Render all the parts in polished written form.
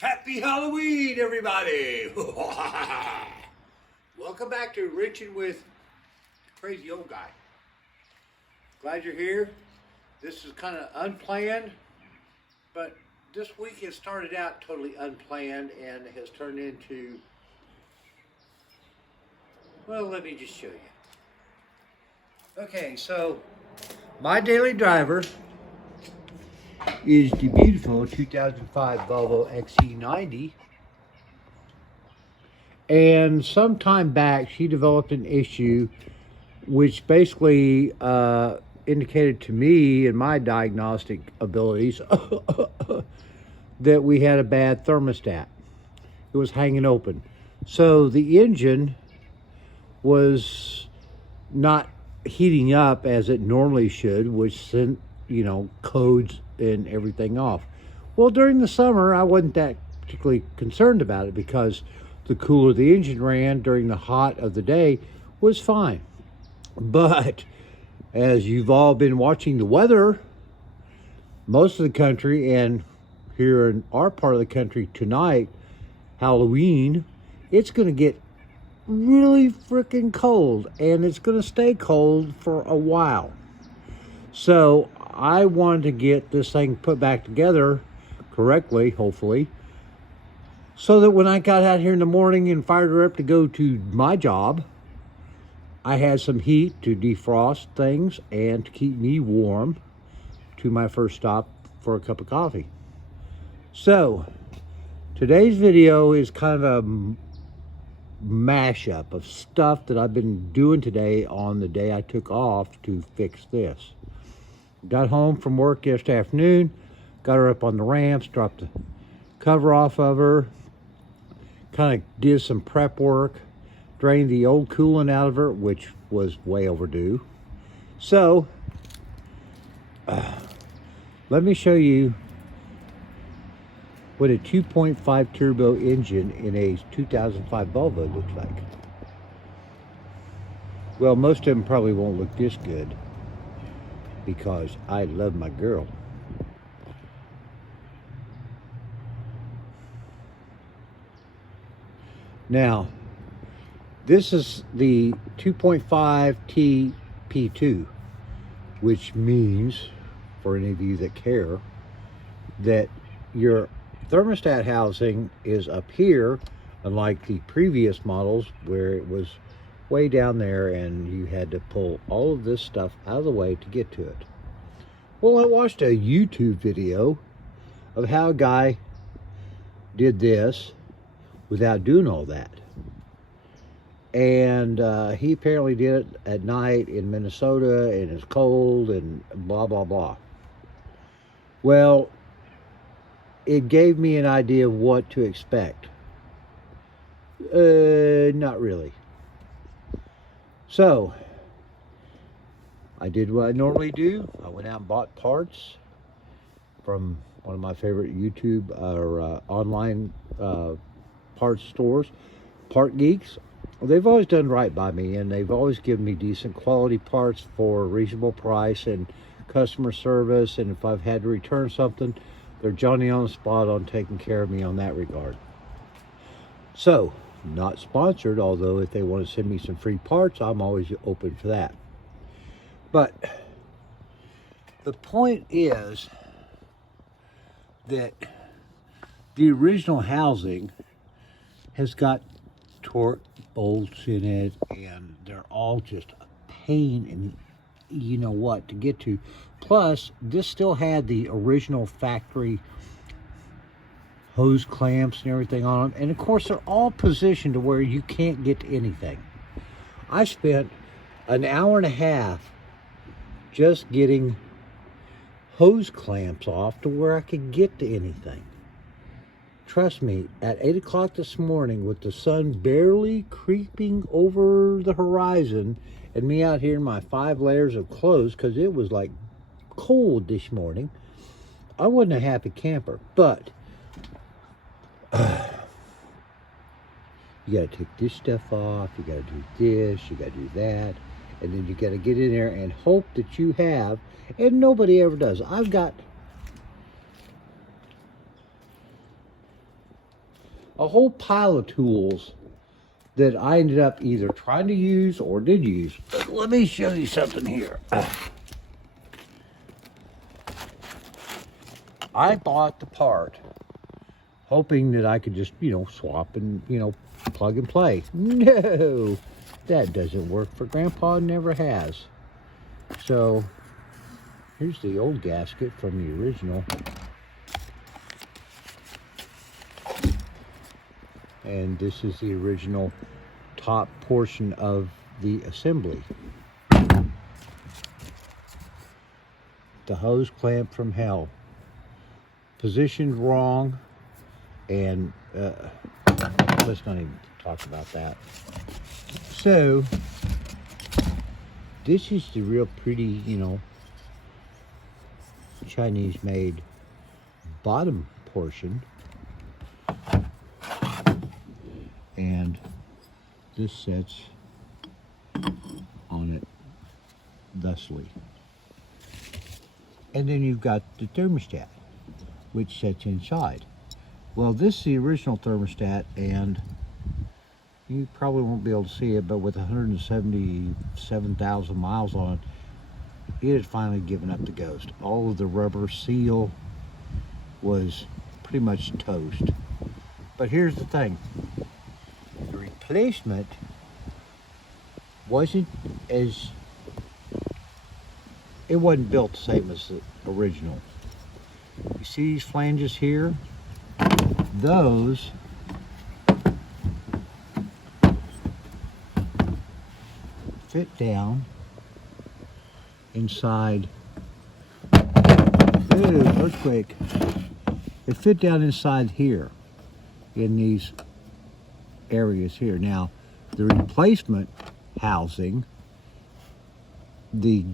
Happy Halloween, everybody! Welcome back to Richen with Crazy Old Guy. Glad you're here. This is kind of unplanned, but this week has started out totally unplanned and has turned into, well, let me just show you. Okay, so my daily driver is the beautiful 2005 Volvo XC90, and some time back she developed an issue which basically indicated to me and my diagnostic abilities that we had a bad thermostat. It was hanging open, so the engine was not heating up as it normally should, which sent, codes and everything off. Well, during the summer, I wasn't that particularly concerned about it because the cooler the engine ran during the hot of the day was fine. But as you've all been watching the weather, most of the country, and here in our part of the country tonight, Halloween, it's going to get really freaking cold, and it's going to stay cold for a while. So I wanted to get this thing put back together correctly, hopefully, so that when I got out here in the morning and fired her up to go to my job, I had some heat to defrost things and to keep me warm to my first stop for a cup of coffee. So today's video is kind of a mashup of stuff that I've been doing today on the day I took off to fix this. Got home from work yesterday afternoon, got her up on the ramps, dropped the cover off of her, kind of did some prep work, drained the old coolant out of her, which was way overdue. So, let me show you what a 2.5 turbo engine in a 2005 Volvo looks like. Well, most of them probably won't look this good because I love my girl. Now, this is the 2.5 pt1, which means, for any of you that care, that your thermostat housing is up here, unlike the previous models where it was way down there and you had to pull all of this stuff out of the way to get to it. Well, I watched a YouTube video of how a guy did this without doing all that. And he apparently did it at night in Minnesota and it's cold and blah, blah, blah. Well, it gave me an idea of what to expect. Not really. So, I did what I normally do. I went out and bought parts from one of my favorite YouTube or online parts stores, Part Geeks. They've always done right by me, and they've always given me decent quality parts for a reasonable price and customer service, and if I've had to return something, they're Johnny on the spot on taking care of me on that regard. So, not sponsored, although if they want to send me some free parts, I'm always open for that. But the point is that the original housing has got torque bolts in it, and they're all just a pain and you know what to get to. Plus, this still had the original factory hose clamps and everything on them, and of course they're all positioned to where you can't get to anything. I spent an hour and a half just getting hose clamps off to where I could get to anything. Trust me, at 8 o'clock this morning with the sun barely creeping over the horizon and me out here in my 5 layers of clothes because it was like cold this morning, I wasn't a happy camper. But you got to take this stuff off, you got to do this, you got to do that, and then you got to get in there and hope that you have, and nobody ever does. I've got a whole pile of tools that I ended up either trying to use or did use. But let me show you something here. I bought the part hoping that I could just, swap and, plug and play. No, that doesn't work for Grandpa, never has. So here's the old gasket from the original. And this is the original top portion of the assembly. The hose clamp from hell. Positioned wrong, and let's not even talk about that. So this is the real pretty, Chinese made bottom portion, and this sets on it thusly. And then you've got the thermostat, which sits inside. Well, this is the original thermostat, and you probably won't be able to see it, but with 177,000 miles on it, it had finally given up the ghost. All of the rubber seal was pretty much toast. But here's the thing. The replacement wasn't it wasn't built the same as the original. You see these flanges here? Those fit down inside. Ooh, earthquake. They fit down inside here in these areas here. Now, the replacement housing, the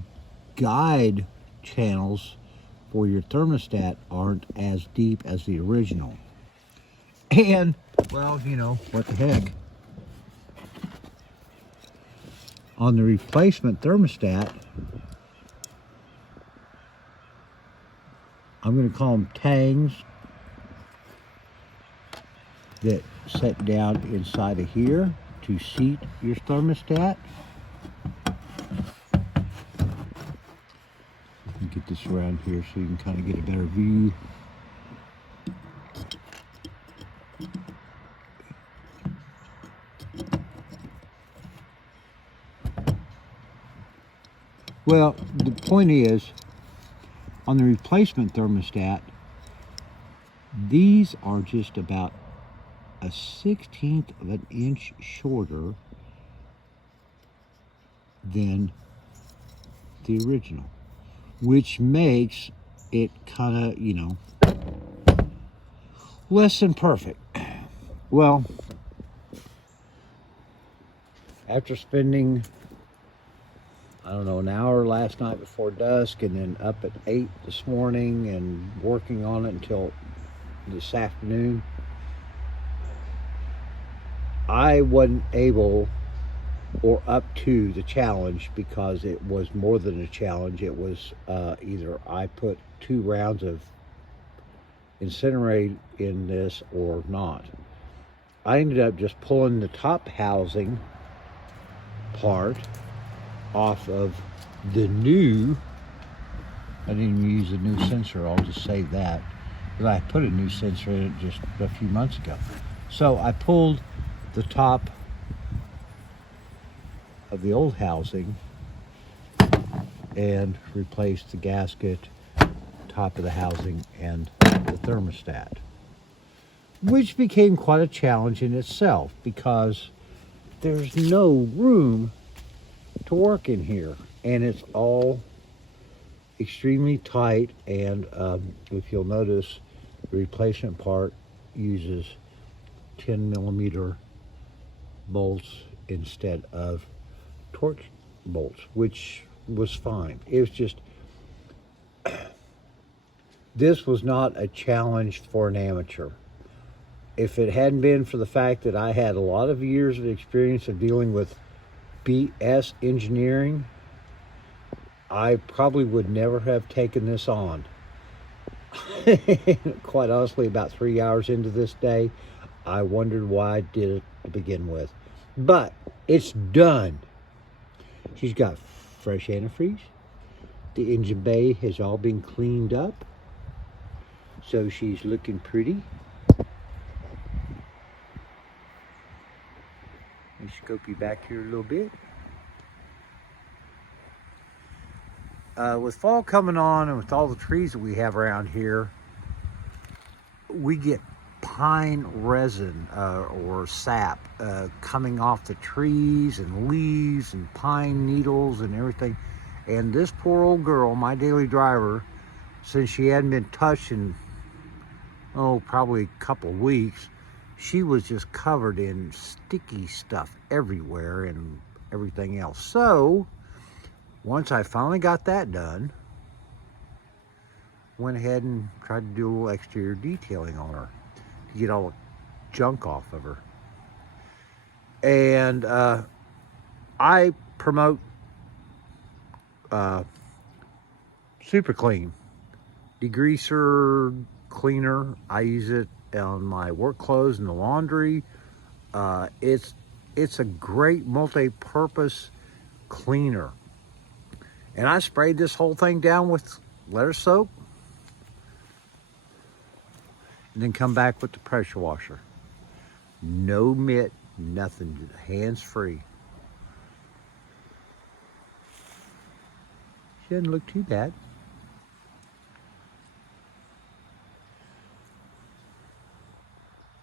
guide channels for your thermostat aren't as deep as the original. And, well, what the heck. On the replacement thermostat, I'm going to call them tangs that set down inside of here to seat your thermostat. Get this around here so you can kind of get a better view. Well, the point is, on the replacement thermostat, these are just about a 1/16 of an inch shorter than the original, which makes it kind of, less than perfect. Well, after spending, I don't know, an hour last night before dusk, and then up at 8 this morning and working on it until this afternoon, I wasn't able or up to the challenge, because it was more than a challenge. It was either I put 2 rounds of incinerate in this or not. I ended up just pulling the top housing part off of the new, I didn't even use the new sensor, I'll just say that, because I put a new sensor in it just a few months ago. So I pulled the top of the old housing and replaced the gasket, top of the housing, and the thermostat, which became quite a challenge in itself, because there's no room to work in here, and it's all extremely tight. And if you'll notice, the replacement part uses 10mm bolts instead of torch bolts, which was fine. It was just, this was not a challenge for an amateur. If it hadn't been for the fact that I had a lot of years of experience of dealing with BS engineering, I probably would never have taken this on. Quite honestly, about 3 hours into this day, I wondered why I did it to begin with. But it's done. She's got fresh antifreeze. The engine bay has all been cleaned up. So she's looking pretty. Let me scope you back here a little bit. With fall coming on and with all the trees that we have around here, we get pine resin or sap coming off the trees and leaves and pine needles and everything. And this poor old girl, my daily driver, since she hadn't been touched in, probably a couple of weeks, she was just covered in sticky stuff everywhere and everything else. So once I finally got that done, went ahead and tried to do a little exterior detailing on her to get all the junk off of her. And I promote Super Clean degreaser cleaner. I use it on my work clothes and the laundry. It's a great multi-purpose cleaner. And I sprayed this whole thing down with letter soap and then come back with the pressure washer. No mitt, nothing, hands free. She doesn't look too bad.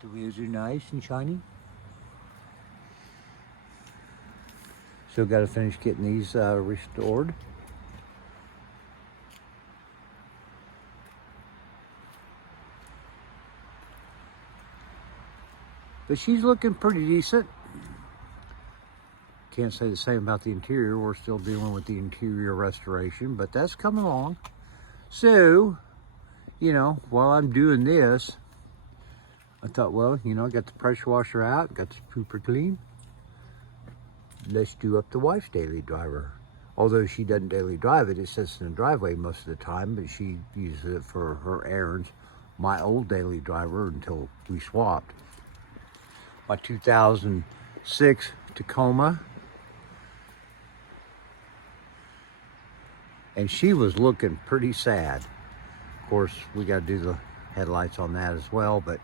The wheels are nice and shiny. Still got to finish getting these restored. But she's looking pretty decent. Can't say the same about the interior. We're still dealing with the interior restoration, but that's coming along. So, while I'm doing this, I thought, well, I got the pressure washer out, got the Super Clean. Let's do up the wife's daily driver. Although she doesn't daily drive it, it sits in the driveway most of the time, but she uses it for her errands. My old daily driver until we swapped. My 2006 Tacoma. And she was looking pretty sad. Of course, we got to do the headlights on that as well, but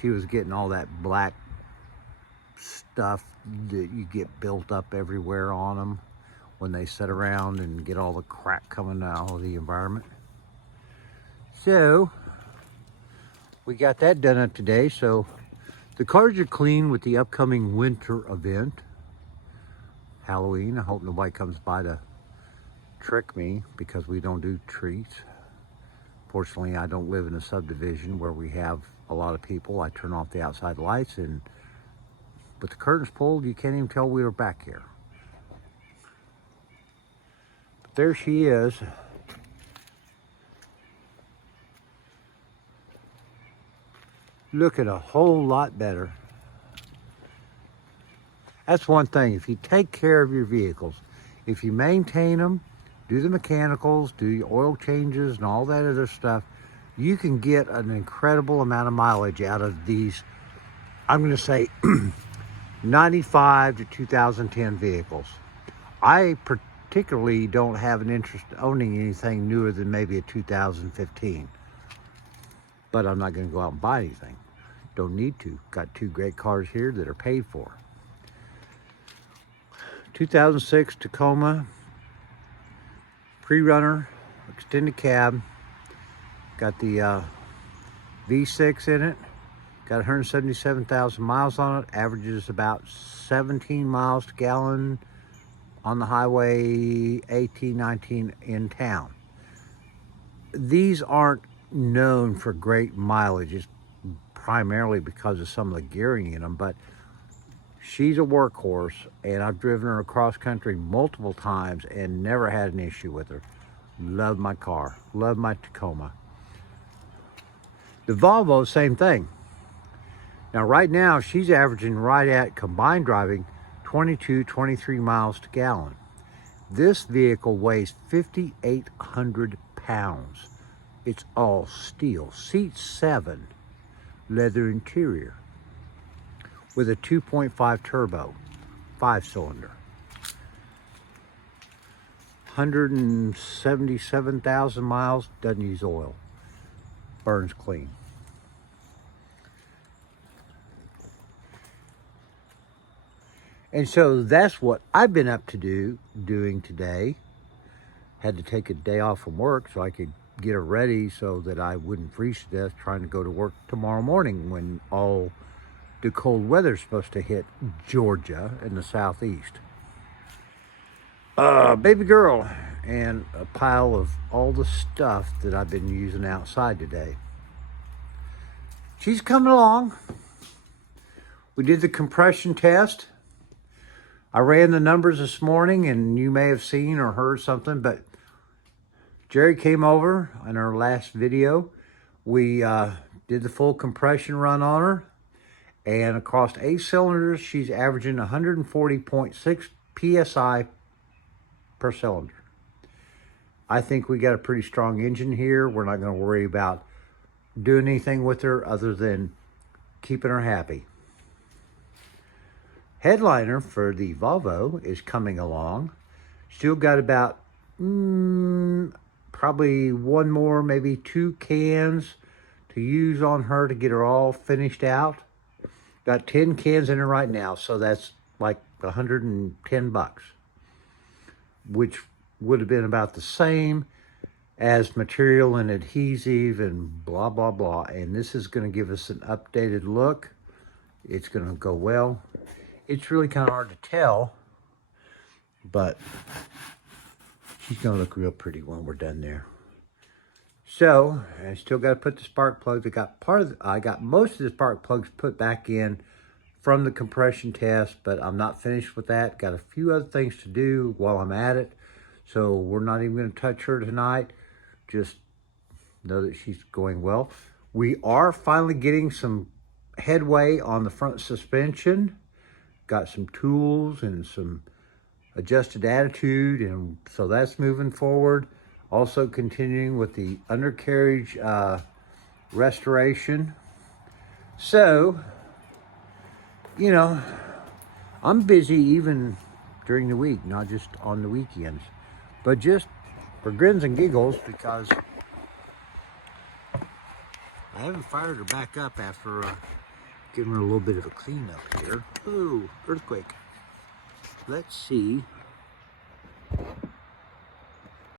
she was getting all that black stuff that you get built up everywhere on them when they sit around and get all the crap coming out of the environment. So we got that done up today. So the cars are clean with the upcoming winter event, Halloween. I hope nobody comes by to trick me because we don't do treats. Fortunately, I don't live in a subdivision where we have a lot of people. I turn off the outside lights, and with the curtains pulled, you can't even tell we were back here. But there she is. Looking a whole lot better. That's one thing. If you take care of your vehicles, if you maintain them, do the mechanicals, do your oil changes and all that other stuff, you can get an incredible amount of mileage out of these, I'm going to say 95 to 2010 vehicles. I particularly don't have an interest in owning anything newer than maybe a 2015. But I'm not going to go out and buy anything. Don't need to. Got two great cars here that are paid for. 2006 Tacoma, pre-runner, extended cab. Got the V6 in it. Got 177,000 miles on it. Averages about 17 miles to gallon on the highway, 18, 19 in town. These aren't known for great mileage. It's primarily because of some of the gearing in them, but she's a workhorse, and I've driven her across country multiple times and never had an issue with her. Love my car. Love my Tacoma. The Volvo, same thing. Now right now she's averaging right at combined driving 22, 23 miles to gallon. This vehicle weighs 5,800 pounds. It's all steel. Seat 7, leather interior. with a 2.5 turbo, 5-cylinder. 177,000 miles, doesn't use oil, burns clean. And so that's what I've been up to doing today. Had to take a day off from work so I could get her ready so that I wouldn't freeze to death trying to go to work tomorrow morning when all the cold weather's supposed to hit Georgia in the southeast. Baby girl, and a pile of all the stuff that I've been using outside today. She's coming along. We did the compression test. I ran the numbers this morning, and you may have seen or heard something, but Jerry came over in our last video. We did the full compression run on her, and across 8 cylinders, she's averaging 140.6 PSI per cylinder. I think we got a pretty strong engine here. We're not going to worry about doing anything with her other than keeping her happy. Headliner for the Volvo is coming along. Still got about probably one more, maybe 2 cans to use on her to get her all finished out. Got 10 cans in her right now, so that's like $110, which would have been about the same as material and adhesive and blah, blah, blah. And this is going to give us an updated look. It's going to go well. It's really kind of hard to tell, but she's going to look real pretty when we're done there. So I still got to put the spark plugs. I got most of the spark plugs put back in from the compression test, but I'm not finished with that. Got a few other things to do while I'm at it. So we're not even going to touch her tonight. Just know that she's going well. We are finally getting some headway on the front suspension. Got some tools and some adjusted attitude, and so that's moving forward. Also continuing with the undercarriage restoration. So, you know, I'm busy even during the week, not just on the weekends, but just for grins and giggles, because I haven't fired her back up after giving her a little bit of a cleanup here. Ooh, earthquake. Let's see